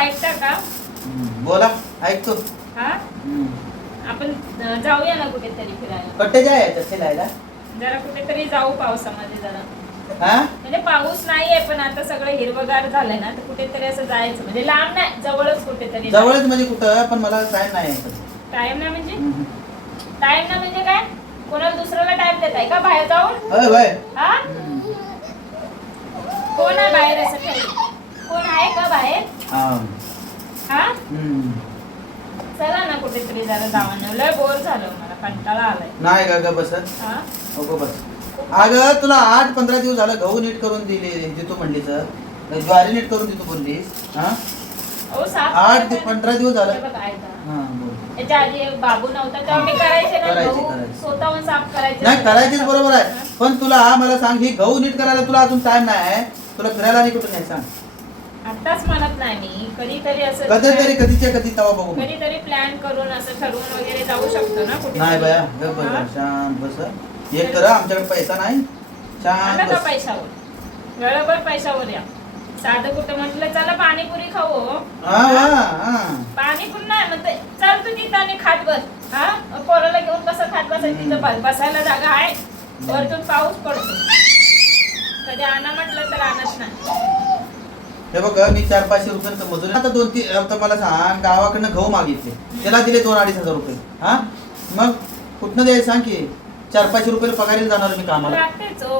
ऐकता का? बोला ऐकतो. हा आपण जाऊया ना कुठेतरी फिरायला. कुठे जायचं फिरायला? जरा कुठेतरी जाऊ पावसामध्ये जरा. हा म्हणजे पाऊस नाहीये पण आता सगळं हिरवगार झालंय ना, तर कुठेतरी असं जायचं. म्हणजे लांब नाही, जवळच कुठेतरी. जवळच म्हणजे कुठं? पण मला टाइम नाही. टाइम नाही म्हणजे? टाइम ना म्हणजे काय? कोणाला दुसऱ्याला टाइम देताय का बाहेर जाऊन? हा कोण आहे बाहेर? असं काही कोण आहे का बाहेर? हा चला ना कुठेतरी जरा जावं. लय बोर झालं, मला कंटाळा आलाय. नाही ग बस. हो बस. अगं तुला 8-15 दिवस झालं गहू नीट करून देतो म्हणलीस, ज्वारी नीट करून देतो बोललीस. हा 8-15 दिवस झालं. याच्या आधी बाबू नव्हता तेव्हा मी करायचे ना, स्वतःहून साफ करायचे. नाही करायचीच बरोबर आहे, पण तुला मला सांग, ही गहू नीट करायला तुला अजून टाइम नाही. तुला फिरायला नाही कुठून नाही सांग? आताच म्हणत नाही मी, कधीतरी असं कधीतरी कधीच्या कधी तवा बघू. कधीतरी प्लॅन करून असं ठरवून वगैरे जाऊ शकतो ना कुठे. नाही बाया शांत बस. एक तर आमच्याकडे पैसा नाही. शांत बस. पैशावर वेळेवर पैशावर या. साधं कुठं म्हटलं चला पाणीपुरी खाऊ. पाणीपुरी नाही म्हणते, चल तू तिथं आणि खात बस. हा पोराला घेऊन कसं खात बसायचं? तिथं बसायला जागा आहे, वरतून पाऊस पडतो. कधी आणा म्हटलं तर आणत नाही. हे बघ मी 400-500 रुपये मजुरी आता 2-3. आता मला सांग, गावाकडनं गहू मागितले, त्याला दिले 2-2.5 रुपये. हा मग कुठनं द्यायचं सांग की? 400-500 रुपये पगारीला जाणार मी कामाला. लागतेच हो,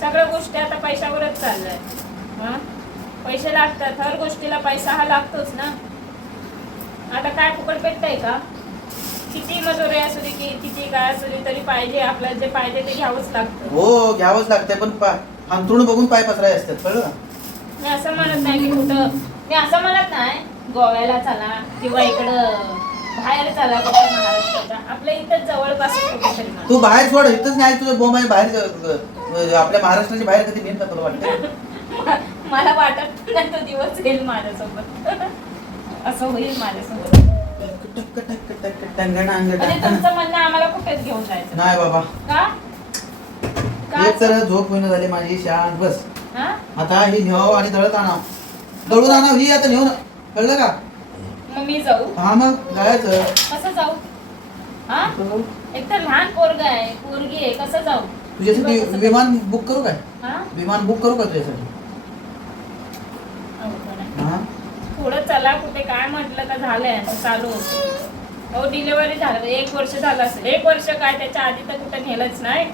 सगळ्या गोष्टी आता पैशावरच चाललंय. पैसे लागतात, हर गोष्टीला पैसा हा लागतोच ना. आता काय फुकट भेटतंय का? किती मजुरी असू दे की किती काय असू दे, तरी पाहिजे आपल्याला जे पाहिजे ते घ्यावंच लागतं. हो घ्यावंच लागतंय, पण अंथरुण बघून पाय पसराय असतात. कळलं? मी असं म्हणत नाही की कुठं, मी असं म्हणत नाही गोव्याला चला किंवा इकडं बाहेर चला कुठं महाराष्ट्राच्या. आपल्या इथं जवळपास कुठेतरी. तू बाहेर सोड, इथंच नाही तुझं बोंब आहे बाहेर. आपल्या महाराष्ट्राच्या बाहेर कधी नेत तुला वाटतं? मला वाटत नाही तो दिवस येईल माझ्यासोबत. असं होईल माझ्यासोबत. तुमचं म्हणणं आम्हाला कुठेच घेऊन जायचं नाही बाबा. का? एक तर झोप होईना झाली माझी. शांत बस. आता ही नेऊ आणि दळत आणा, दळून आणा ही आता नेऊ. कळलं का? मग मी जाऊ? हा मग जायचं. कसं जाऊ? हा एक तर लहान पोरगा आहे, पोरगी आहे, कसं जाऊ? तुझ्यासाठी विमान बुक करू काय? विमान बुक करू का तुझ्यासाठी? थोडं चला कुठे काय म्हटलं का झालंय चालू होतं. हो डिलिव्हरी झालं 1 वर्ष झालं असेल. 1 वर्ष काय, त्याच्या आधी तर कुठं नेलंच नाही.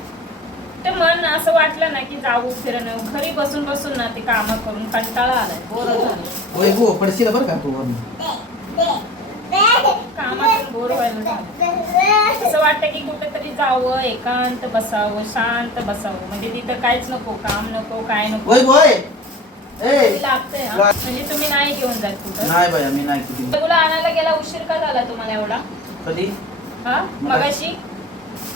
ते मन असं वाटलं ना की जाऊ फिरणं. घरी बसून बसून ना ते कामं करून कंटाळा आलाय, बोर झालं. पडशील बरं का तू? कामातून बोर व्हायला झालं. असं वाटतं की कुठेतरी जावं, एकांत बसावं, शांत बसावं. म्हणजे तिथं काहीच नको, काम नको, काय नको. लागतंय. म्हणजे तुम्ही नाही घेऊन जात कुठं? नाही बाया मी नाही कुठे. तुला आणायला गेला, उशीर का झाला तुम्हाला एवढा? कधी? मगाशी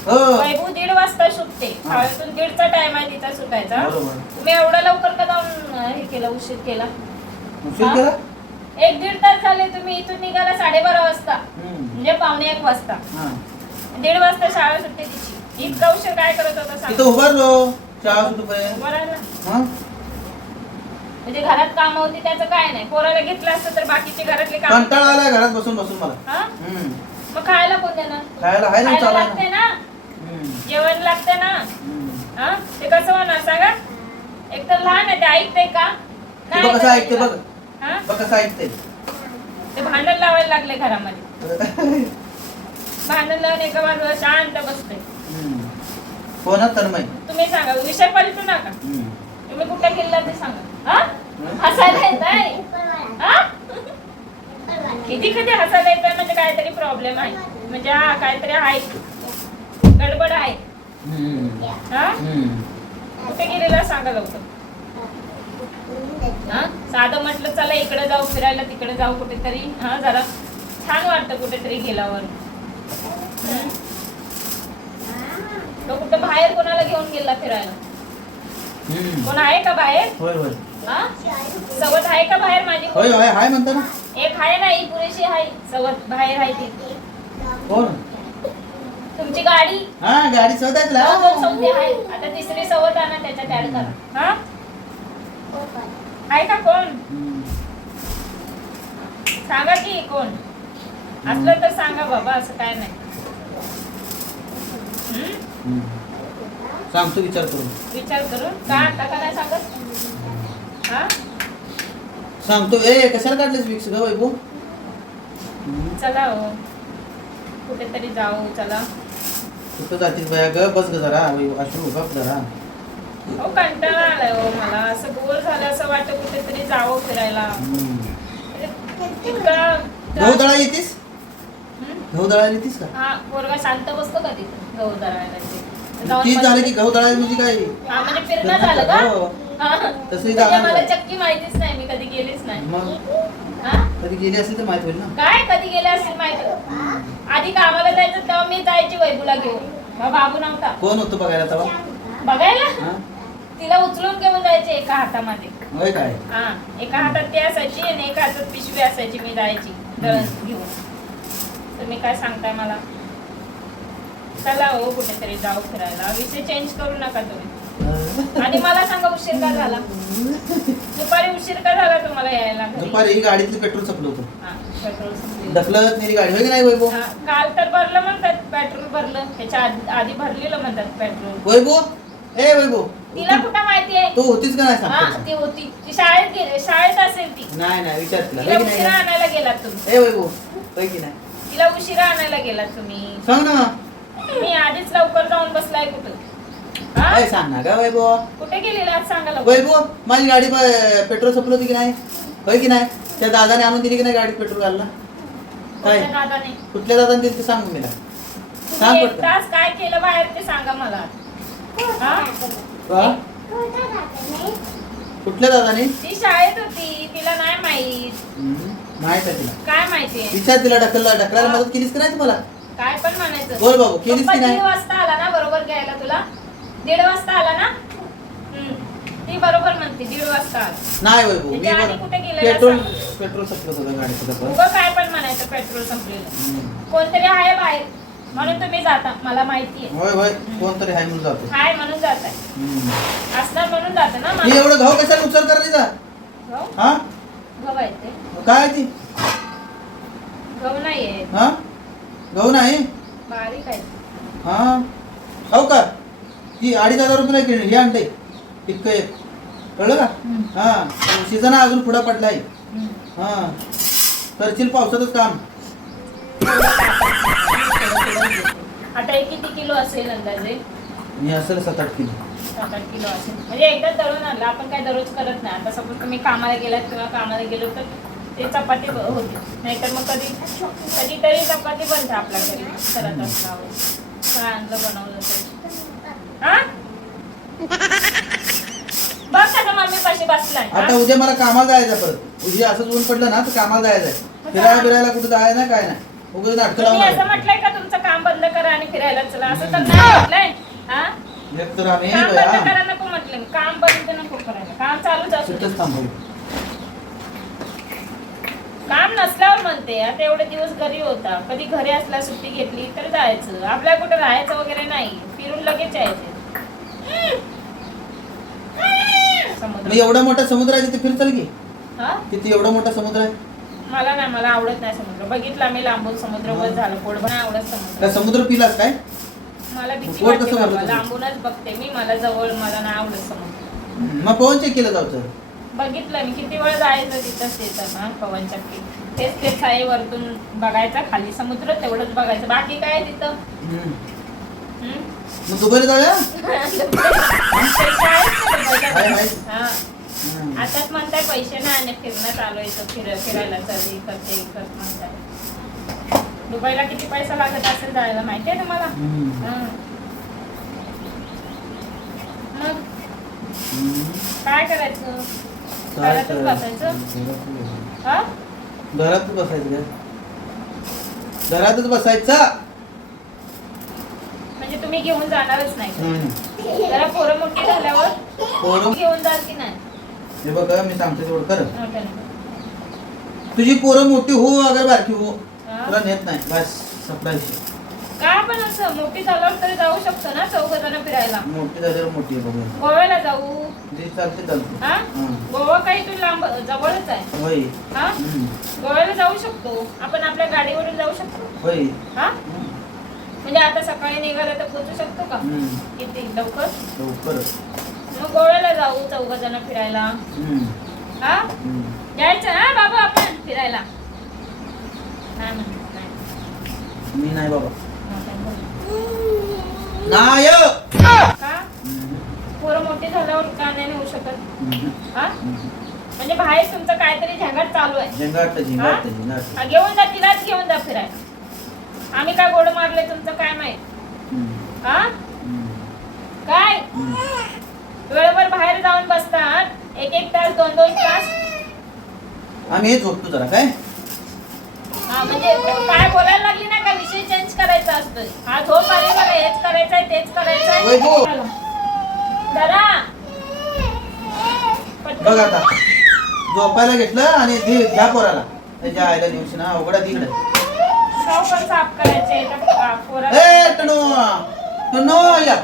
वैभव 1:30 वाजता सुटते शाळेतून. 1:30चा टाइम आहे तिचा सुटायचा. तुम्ही एवढा लवकर का जाऊन हे केलं, उशीर केला? 1-1.5 तास झाले. तुम्ही इथून निघाला 12:30 वाजता, म्हणजे 1:45 वाजता. 1:30 वाजता शाळा सुटते तिची. इतका उशीर काय करत होता सांग? उभारलो शाळा सुटूपर्यंत. म्हणजे घरात काम होती त्याचं काय नाही. पोराला घेतलं असतं तर बाकीचे घरातले काम. कंटाळा आलाय घरात बसून बसून मला. मग खायला कोण देणार? खायला लागते ना, जेवण लागते ना. ते कसं होणार सांगा? एक तर लहान आहे, ते ऐकते का? कसं ऐकते बघ, कसं ऐकते. ते भांडण लावायला लागले घरामध्ये. भांडण लावून एका बाजूला शांत बसते. कोणा तन्मय? तुम्ही सांगा, विषय पलटू नका. तुम्ही कुठे गेला ते सांगा. हसायला येत आहे? किती कधी हसायला येत आहे म्हणजे काहीतरी प्रॉब्लेम आहे. म्हणजे काहीतरी आहे, गडबड आहे. कुठे गेलेला सांगा लवकर. साधं म्हटलं चला इकडे जाऊ फिरायला, तिकडे जाऊ कुठेतरी. जरा छान वाटतं कुठेतरी गेल्यावर. तो कुठं बाहेर कोणाला घेऊन गेला फिरायला? कोण आहे का बाहेर? सवत आहे का बाहेर माझी? हाय म्हणता ना. एक आहे ना, ही पुरेशी आहे. सवत बाहेर आहे ती. कोण? तुमची गाडी. गाडी सवत आहे. आता 3री सवत आणा, त्याच्यात ऍड करा. आहे का कोण? सांगा की कोण असलं तर सांगा बाबा, असं काय नाही. हम्म? सांगतो विचार करून. विचार करून का आता का नाही सांगत? हा सांगतो. ए कशाला काढलेस विक्स ग वैभव? चला हो कुठेतरी जाऊ, चला. कुठं जातीस बया? ग बस ग जरा अश्रू गप जरा. हो कंटाळा आलाय हो मला, असं बोर झालं, असं वाटतं कुठेतरी जावं फिरायला. इतका गहू दळा येतीस? हम्म? गहू दळा येतीस का? हा पोरगा शांत बसतो का तिथं गहू दळायला ते? जाऊन ती झालं की बसतो. गहू दळायला म्हणजे काय? हा म्हणजे फिरणं झालं का? हो. हा. तसंही म्हणजे जाणार मला नाही. चक्की माहितीच नाही, मी कधी गेलीच नाही. मग हा? कधी गेली असेल तर माहित होईल ना. काय कधी गेले असेल माहिती? आधी कामाला जायचं तेव्हा मी जायची वैभूला घेऊन, मग बाबू नव्हता कोण होतं बघायला तेव्हा? बघायला. हा? तिला उचलून घेऊन जायचे एका हातामध्ये. होय काय? हा एका हातात ती असायची आणि एका हातात पिशवी असायची, मी जायची दळण घेऊन. तुम्ही काय सांगताय मला? चला हो कुठेतरी जाऊ फिरायला, विषय चेंज करू नका तुम्ही. आणि मला सांगा उशीर का झाला? दुपारी उशीर का झाला तुम्हाला यायला घरी? दुपारी ही गाडीतलं पेट्रोल संपलं होतं. हा, पेट्रोल संपलेलं. ढकलत नेली गाडी, होय की नाही वैभव? हा, काल तर भरलं म्हणतात पेट्रोल, भरलं त्याच्या आधी भरलेलं म्हणतात पेट्रोल. वैभव ए वैभव तिला कुठं माहिती आहे? तू होतीस का नाही हा सांगतो? ती होती, ती शाळेत गेली, शाळेत असेल ती. नाही नाही विचार तिला. तिला होय की उशिरा नाही? आणायला गेलात तुम्ही. ए वैभव होय की नाही? तिला उशिरा आणायला गेलात तुम्ही. सांग ना. तुम्ही आधीच लवकर जाऊन बसलाय कुठं? हा? काय सांग ना का वैभव? कुठे गेलेला आज सांगा लवकर. वैभव माझी गाडी पेट्रोल संपलं होती की नाही? होय की नाही? त्या दादाने आणून दिली की नाही गाडीत पेट्रोल घालला? काय कोणत्या दादाने? कुठल्या दादाने दिली ते सांग मला. तुम्ही सांग एक पटकन. तास काय केलं बाहेर ते सांगा मला. हा? हा? कुठल्या दादाने? ती शाळेत होती, तिला नाही माहित. माहित आहे तिला. काय माहितीये? विचार तिला ढकलायला मदत केलीस का नाही तुम्हाला? काय पण म्हणायचं. बोल बाबू केलीस पप्पा की नाही? 1:30 वाजता आला ना बरोबर घ्यायला तुला? 1:30 वाजता आला ना? ती बरोबर म्हणते 1:30 वाजता आला. नाही वैभव मी त्याच्या आधी कुठे गेलेला पेट्रोल सांग. पेट्रोल संपलं होतं गाडीचं. उगं काय पण म्हणायचं पेट्रोल संपलेलं. कोणतरी आहे बाहेर म्हणून तुम्ही जाता, मला माहितीये. होय होय कोणतरी हाय म्हणून जातो. हाय म्हणून जाताय. असणार म्हणून जाता ना मी मला. एवढं घाऊ कशाला उचल करायचा? गहू? हा गहू आहेत ते? काय ती? गहू नाहीये, हा गहू नाही? बारीक आहे. हा हो का? ती 2,500 रुपये केली हे आणलंय इतकं एक कळलं का? हा सीझन अजून पुढा पडलाय. हा करशील पावसातच काम. आता हे किती किलो असेल अंदाजे? मी असेल 7-8 किलो. 7-8 किलो असेल. म्हणजे एकदा दळून आणलं, आपण काय दररोज करत नाही. आता सपोज तुम्ही कामाला गेलात किंवा कामाला गेलो तर ते चपाती होती, नाहीतर मग कधीतरी चपाती बनते आपल्या घरी करत असल्यावर. काय आणलं बनवलं तर हा बघ आता मम्मी पाशी बसलाय. हा? आता उद्या मला कामाला जायचं परत. उद्या असंच ऊन पडलं ना तर कामाला जायचंय. फिरायला कुठं जायचं नाही काय नाही. उगाच नाटकं तुम्ही असं लावून. म्हटलंय का तुमचं काम बंद करा आणि फिरायला चला? असं तर नाही म्हटलंय. हा एक तर आम्ही काम बंद करा नको म्हटलं, काम बंद नको करायला, काम चालूच असू दे. सुट्टच थांबवली. काम नसल्यावर म्हणते. आता एवढे दिवस घरी होता, कधी घरी असला सुट्टी घेतली तर जायचं. आपल्या कुठं राहायचं वगैरे नाही, फिरून लगेच यायचं. मी एवढा मोठा समुद्र आहे तिथे फिरचाल की? हा किती एवढा मोठा समुद्र आहे? मला नाही, मला आवडत नाही समुद्र. बघितला मी लांबून समुद्र, बस झालं. पोट नाही आवडत समुद्र. काय समुद्र पिलास काय? मला भीती पोट वाटते कसं बाबा, भरलं तुझं? लांबूनच बघते मी. मला जवळ मला नाही आवडत समुद्र. मग पवन चेक केलं जायचं. बघितलं मी किती वेळ जायचं तिथंच तिथं. हा पवन चक्की तेच आहे. वरतून बघायचं, खाली समुद्र तेवढंच बघायचं, बाकी काय आहे तिथं? मग दुबईला जाऊया? पैसे आहेत आहे, ना आहे. दुबईला? हा. आताच म्हणताय पैसे नाही आणि फिरणं चालू आहे, फिरायला चालू करते म्हणताय. दुबईला किती पैसा लागत असेल जायला माहिती आहे तुम्हाला? हा. मग काय करायचं? घरातच बसायचं? हा घरातच बसायचं काय? घरातच बसायचं. म्हणजे तुम्ही घेऊन जाणारच नाही? जरा पोरं मोठी झाल्यावर पोरं? घेऊन जाल की नाही? हे बघा मी सांगतो तेवढं कर. मोठ्याने. तुझी पोरं मोठी हो अगर बारकी हो हा? तुला नेत नाही बस सप्लायची. काय पण असं मोठी झाल्यावर तरी जाऊ शकतो ना चौघजण फिरायला. मोठी झाल्यावर मोठी आहे बघूया. गोव्याला जाऊ. जे चालते चालते. हा गोवा काही इथून लांब जवळच आहे. होय. हा गोव्याला जाऊ शकतो आपण, आपल्या गाडीवरून जाऊ शकतो. होय. हा म्हणजे आता सकाळी निघालं तर पोहोचू शकतो का? किती लवकर? लवकर. मग गोव्याला जाऊ चौघजण फिरायला. हा जायचं ना बाबा आपण फिरायला. नाही म्हणत नाही. मी नाही बाबा. नाही नाही. का? पोरं मोठी झाल्यावर का नाही होऊ शकत? हा म्हणजे बाहेर तुमचं काहीतरी झंगाट चालू आहे. झंगाट झंगाट झंगाट. घेऊन जा, तिलाच घेऊन जा फिरायला. आम्ही काय गोड मारले तुमचं काय माहित? हा काय वेळेवर बाहेर जाऊन बसतात, एक एक तास 2-2 तास. आम्ही हे झोपतो जरा काय. हा म्हणजे काय बोलायला लागली ना का विषय चेंज करायचा असतोय. हा झोप आली बघा, हेच करायचंय तेच करायचंय. वैभव. जरा बघ आता झोपायला घेतलं आणि घ्या पोराला त्याच्या आईला दिवशी ना अवघडा तिकडे. पण साफ करायचे ए टणू टणू या.